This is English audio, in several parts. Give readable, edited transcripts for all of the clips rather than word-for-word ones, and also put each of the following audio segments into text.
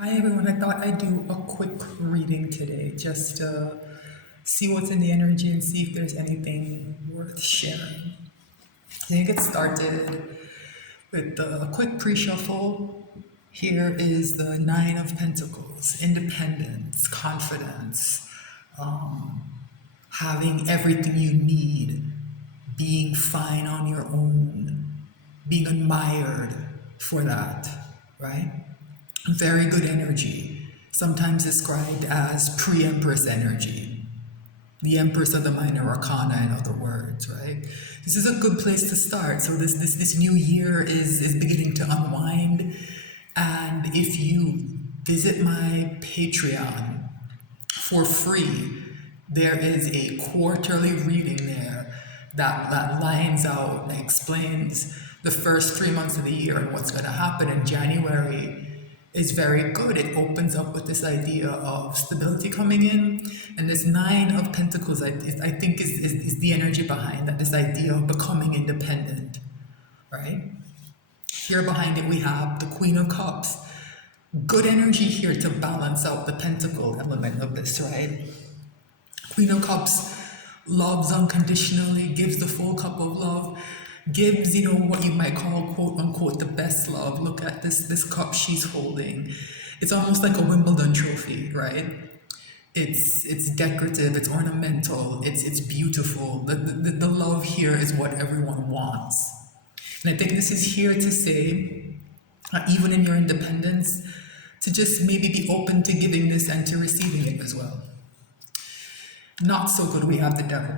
Hi everyone, I thought I'd do a quick reading today just to see what's in the energy and see if there's anything worth sharing. To get started with a quick pre-shuffle, here is the Nine of Pentacles, independence, confidence, having everything you need, being fine on your own, being admired for that, right? Very good energy, sometimes described as pre-empress energy, the empress of the minor arcana, in other words, right? This is a good place to start. So this new year is beginning to unwind, and if you visit my Patreon for free, there is a quarterly reading there that lines out and explains the first 3 months of the year and what's going to happen in January is very good. It opens up with this idea of stability coming in, and this Nine of Pentacles, I think, is the energy behind that, this idea of becoming independent, right? Here behind it, we have the Queen of Cups. Good energy here to balance out the pentacle element of this, right? Queen of Cups loves unconditionally, gives the full cup of love, gives, what you might call, quote unquote, the best love. Look at this cup she's holding. It's almost like a Wimbledon trophy, right? It's decorative, it's ornamental, it's beautiful. The love here is what everyone wants. And I think this is here to say, even in your independence, to just maybe be open to giving this and to receiving it as well. Not so good, we have the devil.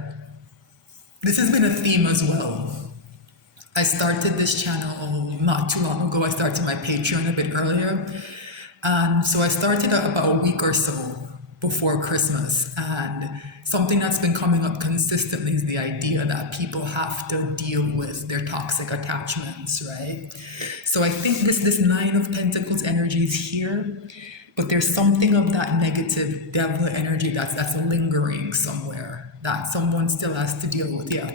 This has been a theme as well. I started this channel not too long ago. I started my Patreon a bit earlier. And so I started about a week or so before Christmas. And something that's been coming up consistently is the idea that people have to deal with their toxic attachments, right? So I think this Nine of Pentacles energy is here, but there's something of that negative devil energy that's lingering somewhere that someone still has to deal with. Yeah,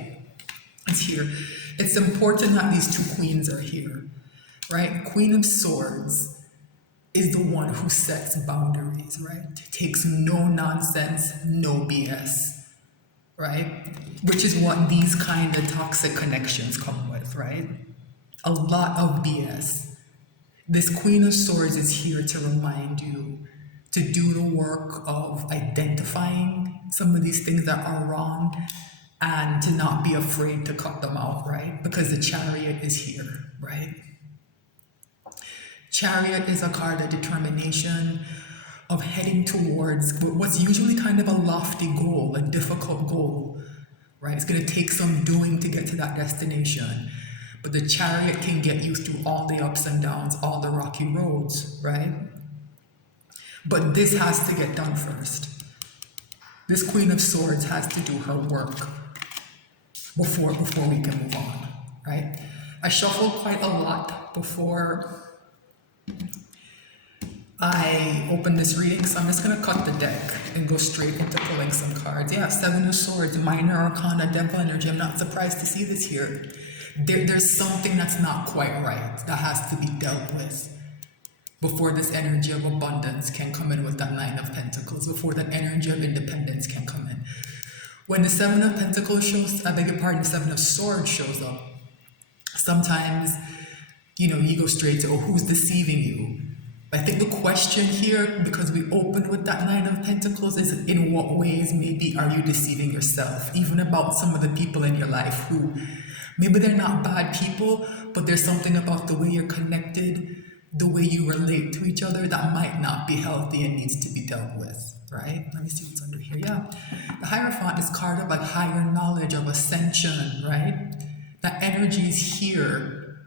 it's here. It's important that these two queens are here, right? Queen of Swords is the one who sets boundaries, right? Takes no nonsense, no BS, right? Which is what these kind of toxic connections come with, right? A lot of BS. This Queen of Swords is here to remind you to do the work of identifying some of these things that are wrong and to not be afraid to cut them out, right? Because the Chariot is here, right? Chariot is a card of determination, of heading towards what's usually kind of a lofty goal, a difficult goal, right? It's going to take some doing to get to that destination. But the Chariot can get you through all the ups and downs, all the rocky roads, right? But this has to get done first. This Queen of Swords has to do her work before we can move on, right? I shuffled quite a lot before I opened this reading, so I'm just going to cut the deck and go straight into pulling some cards. Yeah, Seven of Swords, Minor Arcana, Devil Energy. I'm not surprised to see this here. There's something that's not quite right that has to be dealt with before this energy of abundance can come in with that Nine of Pentacles, before that energy of independence can come in. When the Seven of Pentacles shows, I beg your pardon, the Seven of Swords shows up, sometimes, you go straight to, who's deceiving you? I think the question here, because we opened with that Nine of Pentacles, is in what ways maybe are you deceiving yourself? Even about some of the people in your life who, maybe they're not bad people, but there's something about the way you're connected, the way you relate to each other that might not be healthy and needs to be dealt with, right? Let me see what's under here. Yeah. The Hierophant is card of like higher knowledge, of ascension, right? That energy is here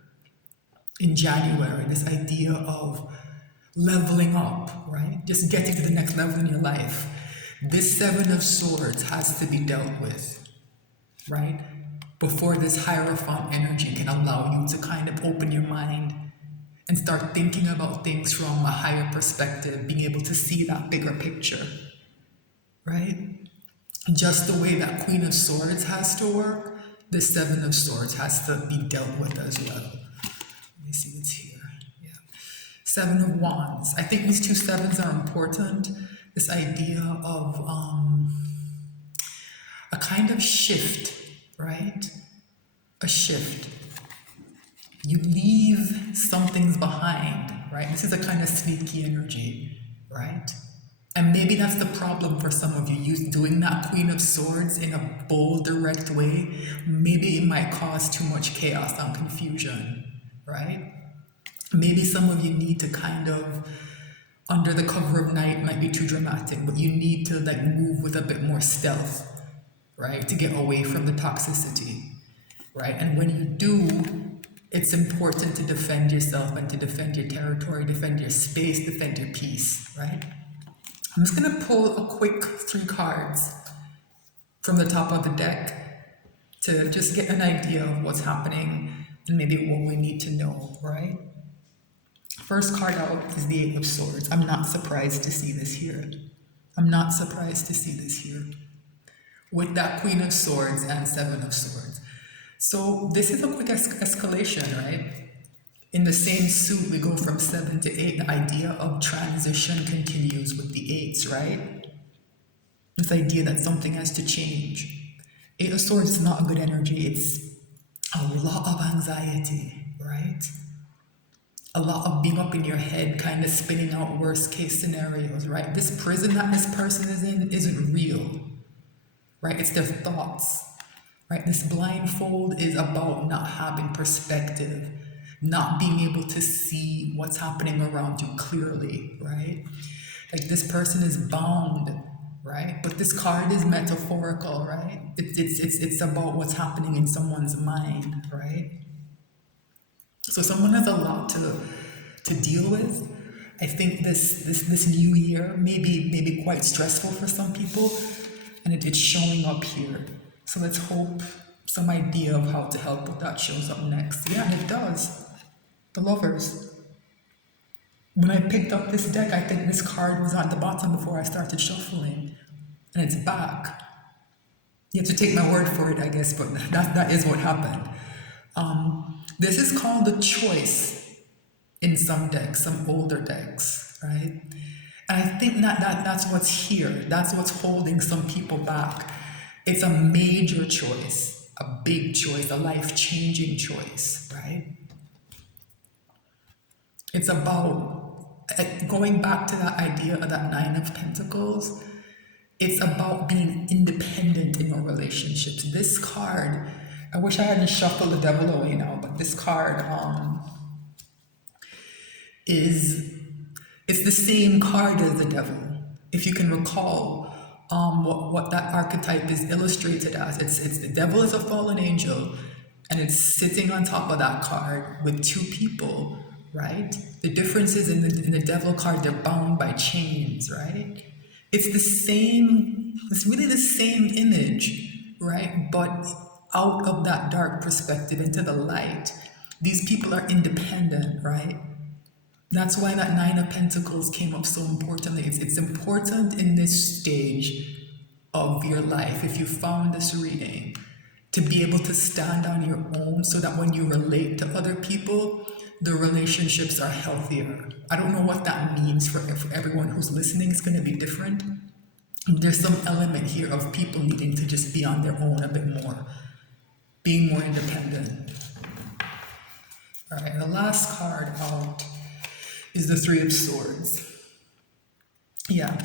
in January, this idea of leveling up, right? Just getting to the next level in your life. This Seven of Swords has to be dealt with, right? Before this Hierophant energy can allow you to kind of open your mind and start thinking about things from a higher perspective, being able to see that bigger picture, right? Just the way that Queen of Swords has to work, the Seven of Swords has to be dealt with as well. Let me see what's here. Yeah. Seven of Wands. I think these two sevens are important. This idea of a kind of shift, right? A shift. You leave some things behind, right? This is a kind of sneaky energy, right? And maybe that's the problem for some of you. You doing that Queen of Swords in a bold, direct way, maybe it might cause too much chaos and confusion, right? Maybe some of you need to kind of, under the cover of night might be too dramatic, but you need to like move with a bit more stealth, right? To get away from the toxicity, right? And when you do, it's important to defend yourself and to defend your territory, defend your space, defend your peace, right? I'm just gonna pull a quick 3 cards from the top of the deck to just get an idea of what's happening and maybe what we need to know, right? First card out is the Eight of Swords. I'm not surprised to see this here. I'm not surprised to see this here. With that Queen of Swords and Seven of Swords. So this is a quick escalation, right? In the same suit, we go from 7 to 8. The idea of transition continues with the 8s, right? This idea that something has to change. Eight of Swords is not a good energy. It's a lot of anxiety, right? A lot of being up in your head, kind of spinning out worst case scenarios, right? This prison that this person is in isn't real, right? It's their thoughts, right? This blindfold is about not having perspective, not being able to see what's happening around you clearly, right? Like this person is bound, right? But this card is metaphorical, right? It's about what's happening in someone's mind, right? So someone has a lot to deal with. I think this new year may be quite stressful for some people, and it's showing up here. So let's hope some idea of how to help with that shows up next. Yeah, and it does. The Lovers. When I picked up this deck, I think this card was at the bottom before I started shuffling, and it's back. You have to take my word for it, I guess, but that is what happened. This is called the Choice in some decks, some older decks, right? And I think that's what's here. That's what's holding some people back. It's a major choice, a big choice, a life-changing choice, right? It's about, going back to that idea of that Nine of Pentacles, it's about being independent in your relationships. This card, I wish I hadn't shuffled the Devil away now, but this card it's the same card as the Devil. If you can recall what that archetype is illustrated as, it's the Devil is a fallen angel, and it's sitting on top of that card with 2 people, right? The difference is in the Devil card, they're bound by chains, right? It's really the same image, right? But out of that dark perspective into the light. These people are independent, right? That's why that Nine of Pentacles came up so importantly. It's important in this stage of your life, if you found this reading, to be able to stand on your own so that when you relate to other people, the relationships are healthier. I don't know what that means for everyone who's listening. It's going to be different. There's some element here of people needing to just be on their own a bit more, being more independent. All right, the last card out is the Three of Swords. Yeah,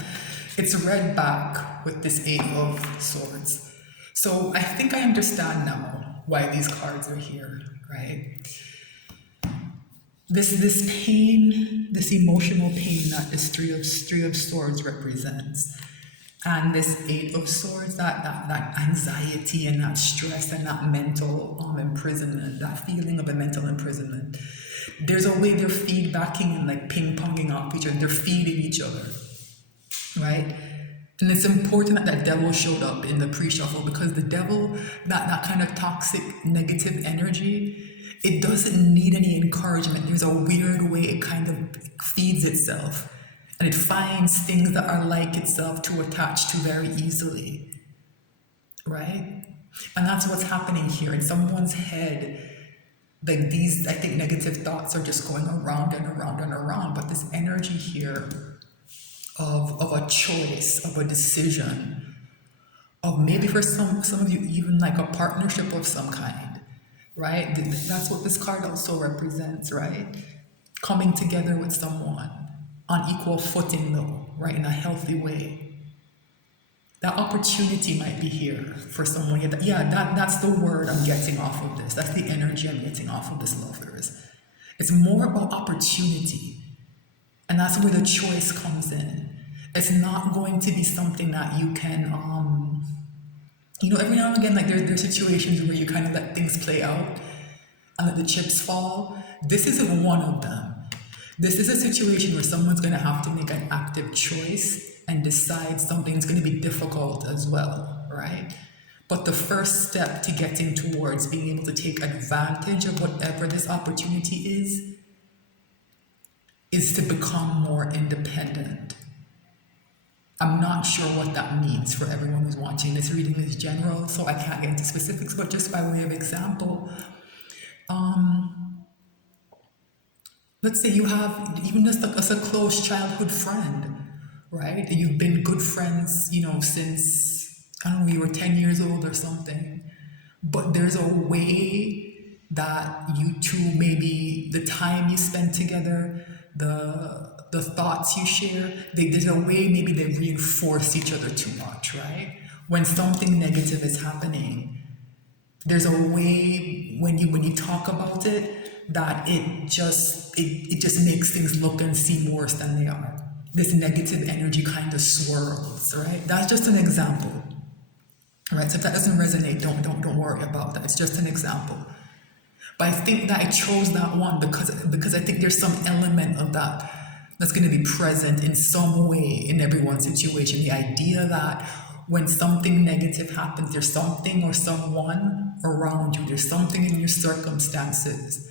it's read back with this Eight of Swords. So I think I understand now why these cards are here, right? This pain, this emotional pain that this Three of Swords represents, and this Eight of Swords, that anxiety and that stress and that mental imprisonment, that feeling of a mental imprisonment. There's a way they're feedbacking and like ping-ponging off each other. They're feeding each other, right? And it's important that that Devil showed up in the pre-shuffle, because the Devil, that kind of toxic, negative energy, it doesn't need any encouragement. There's a weird way it kind of feeds itself. And it finds things that are like itself to attach to very easily, right? And that's what's happening here in someone's head. Like these, I think negative thoughts are just going around and around and around. But this energy here of a choice, of a decision, of maybe for some of you even like a partnership of some kind, right? That's what this card also represents, right? Coming together with someone on equal footing though, right? In a healthy way. That opportunity might be here for someone. Yeah, that's the word I'm getting off of this. That's the energy I'm getting off of this, lovers. It's more about opportunity. And that's where the choice comes in. It's not going to be something that you can, every now and again, like there's situations where you kind of let things play out and let the chips fall. This isn't one of them. This is a situation where someone's going to have to make an active choice and decide something's going to be difficult as well, right? But the first step to getting towards being able to take advantage of whatever this opportunity is to become more independent. I'm not sure what that means for everyone who's watching. This reading is general, so I can't get into specifics, but just by way of example, let's say you have even just as a close childhood friend, right? And you've been good friends, since, I don't know, you were 10 years old or something. But there's a way that you two, maybe the time you spend together, the thoughts you share, there's a way maybe they reinforce each other too much, right? When something negative is happening, there's a way when you talk about it that it just makes things look and seem worse than they are. This negative energy kind of swirls, right? That's just an example, right? So if that doesn't resonate, don't worry about that. It's just an example. But I think that I chose that one because I think there's some element of that that's going to be present in some way in everyone's situation. The idea that when something negative happens, there's something or someone around you, there's something in your circumstances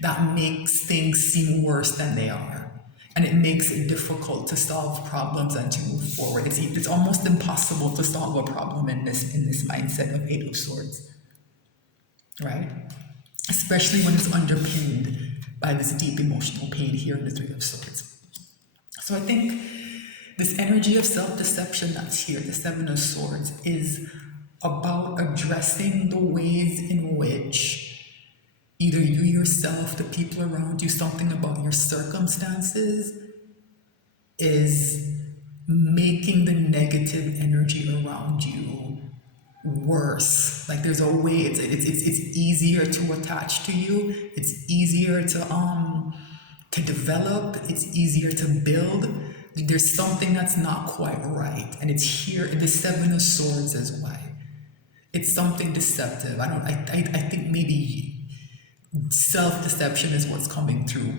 that makes things seem worse than they are. And it makes it difficult to solve problems and to move forward. It's almost impossible to solve a problem in this mindset of Eight of Swords, right? Especially when it's underpinned by this deep emotional pain here in the Three of Swords. So I think this energy of self-deception that's here, the Seven of Swords, is about addressing the ways in which either you yourself, the people around you, something about your circumstances is making the negative energy around you worse. Like there's a way it's easier to attach to you. It's easier to develop. It's easier to build. There's something that's not quite right, and it's here. The Seven of Swords is why. It's something deceptive. I think maybe self-deception is what's coming through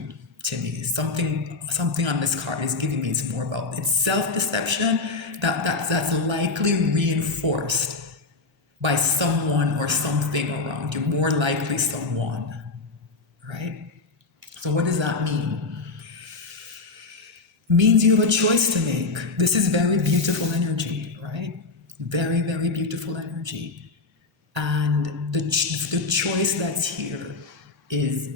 to me. Something on this card is giving me it's more about it's self-deception that's likely reinforced by someone or something around you, more likely someone, right? So what does that mean? Means you have a choice to make. This is very beautiful energy, right? Very, very beautiful energy. And the choice that's here is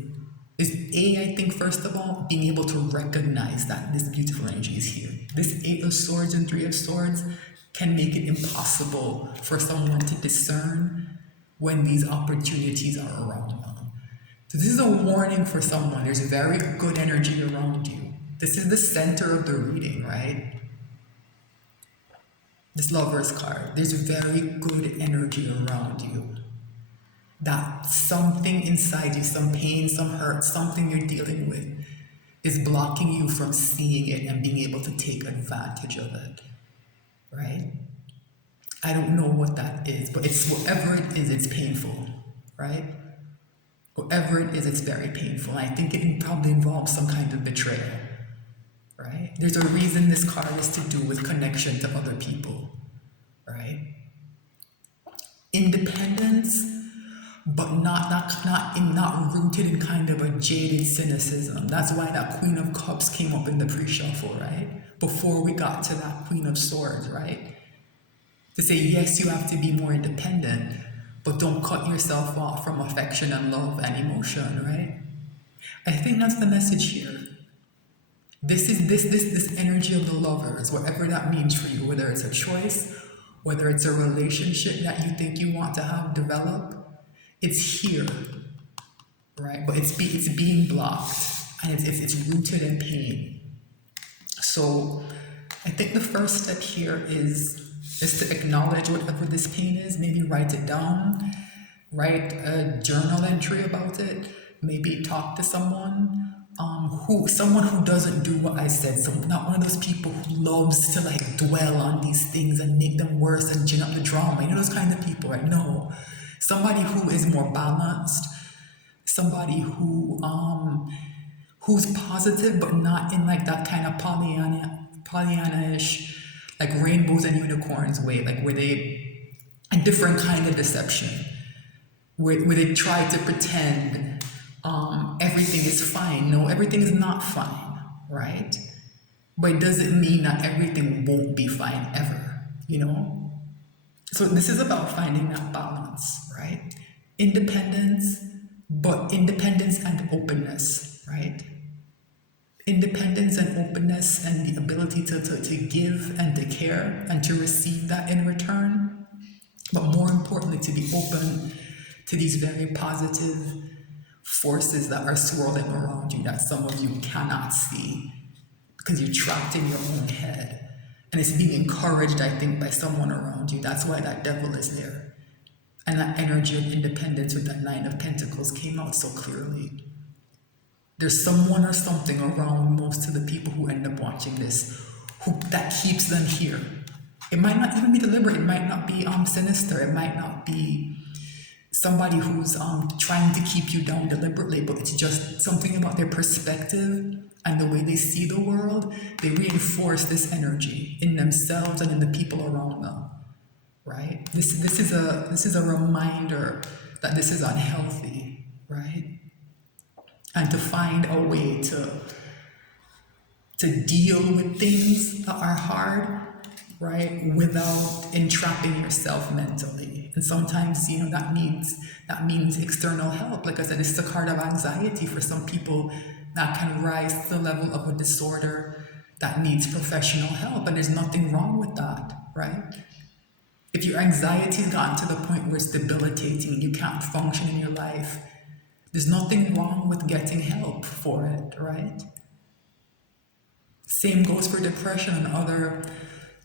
I think, first of all, being able to recognize that this beautiful energy is here. This Eight of Swords and Three of Swords can make it impossible for someone to discern when these opportunities are around them. So this is a warning for someone. There's very good energy around you. This is the center of the reading, right? This Lover's card. There's very good energy around you. That something inside you, some pain, some hurt, something you're dealing with is blocking you from seeing it and being able to take advantage of it, right? I don't know what that is, but it's whatever it is, it's painful, right? Whatever it is, it's very painful. And I think it probably involves some kind of betrayal, right? There's a reason this card is to do with connection to other people, right? Independence, but not rooted in kind of a jaded cynicism. That's why that Queen of Cups came up in the pre-shuffle, right? Before we got to that Queen of Swords, right? To say, yes, you have to be more independent, but don't cut yourself off from affection and love and emotion, right? I think that's the message here. This energy of the lovers, whatever that means for you, whether it's a choice, whether it's a relationship that you think you want to have develop, it's here, right? But it's being blocked, and it's rooted in pain. So I think the first step here is to acknowledge whatever this pain is. Maybe write it down, write a journal entry about it. Maybe talk to someone who doesn't do what I said. So not one of those people who loves to like dwell on these things and make them worse and gin up the drama. You know those kind of people, right? No, somebody who is more balanced, somebody who's positive, but not in like that kind of Pollyanna-ish, like rainbows and unicorns way, like where they a different kind of deception, where they try to pretend everything is fine. No, everything is not fine, right? But it doesn't mean that everything won't be fine ever, you know? So this is about finding that balance, right? Independence, but independence and openness, right? Independence and openness and the ability to give and to care and to receive that in return. But more importantly, to be open to these very positive forces that are swirling around you that some of you cannot see because you're trapped in your own head. And it's being encouraged, I think, by someone around you. That's why that devil is there. And that energy of independence with that Nine of Pentacles came out so clearly. There's someone or something around most of the people who end up watching this that keeps them here. It might not even be deliberate. It might not be sinister. It might not be somebody who's trying to keep you down deliberately, but it's just something about their perspective and the way they see the world. They reinforce this energy in themselves and in the people around them, right? This is a reminder that this is unhealthy, right? And to find a way to deal with things that are hard, right, without entrapping yourself mentally. And sometimes, that means external help. Like I said, it's the card of anxiety. For some people, that can rise to the level of a disorder that needs professional help. And there's nothing wrong with that, right? If your anxiety's gotten to the point where it's debilitating, you can't function in your life, there's nothing wrong with getting help for it, right? Same goes for depression and other,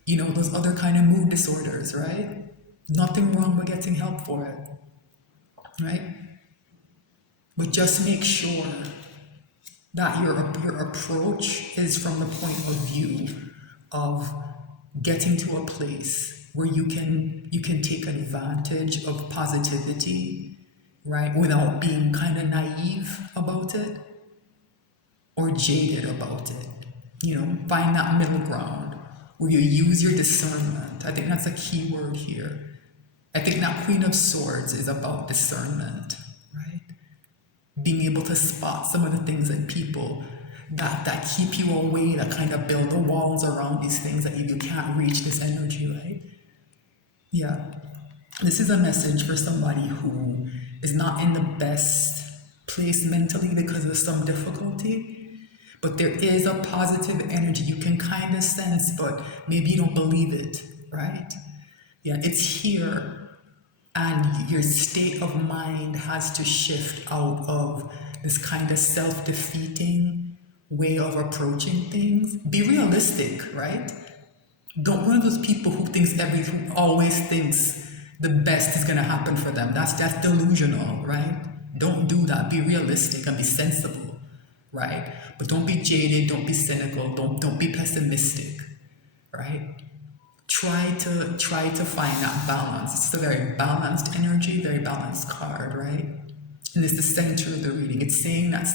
those other kind of mood disorders, right? Nothing wrong with getting help for it, right? But just make sure that your approach is from the point of view of getting to a place where you can take advantage of positivity, right? Without being kind of naive about it or jaded about it. Find that middle ground where you use your discernment. I think that's a key word here. I think that Queen of Swords is about discernment, right? Being able to spot some of the things in people that keep you away, that kind of build the walls around these things that you can't reach this energy, right? Yeah. This is a message for somebody who is not in the best place mentally because of some difficulty, but there is a positive energy you can kind of sense, but maybe you don't believe it, right? Yeah, it's here, and your state of mind has to shift out of this kind of self-defeating way of approaching things. Be realistic, right? Don't be one of those people who always thinks the best is gonna happen for them. That's delusional, right? Don't do that. Be realistic and be sensible, right? But don't be jaded, don't be cynical, don't be pessimistic, right? Try to find that balance. It's a very balanced energy, very balanced card, right? And it's the center of the reading. It's saying that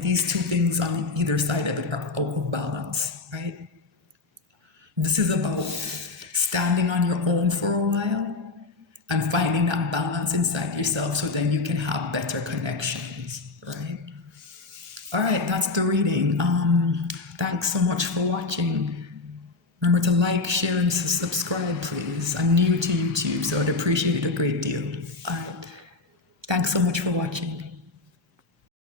these two things on either side of it are out of balance, right? This is about standing on your own for a while and finding that balance inside yourself so then you can have better connections, right? All right, that's the reading. Thanks so much for watching. Remember to like, share, and subscribe, please. I'm new to YouTube, so I'd appreciate it a great deal. All right. Thanks so much for watching.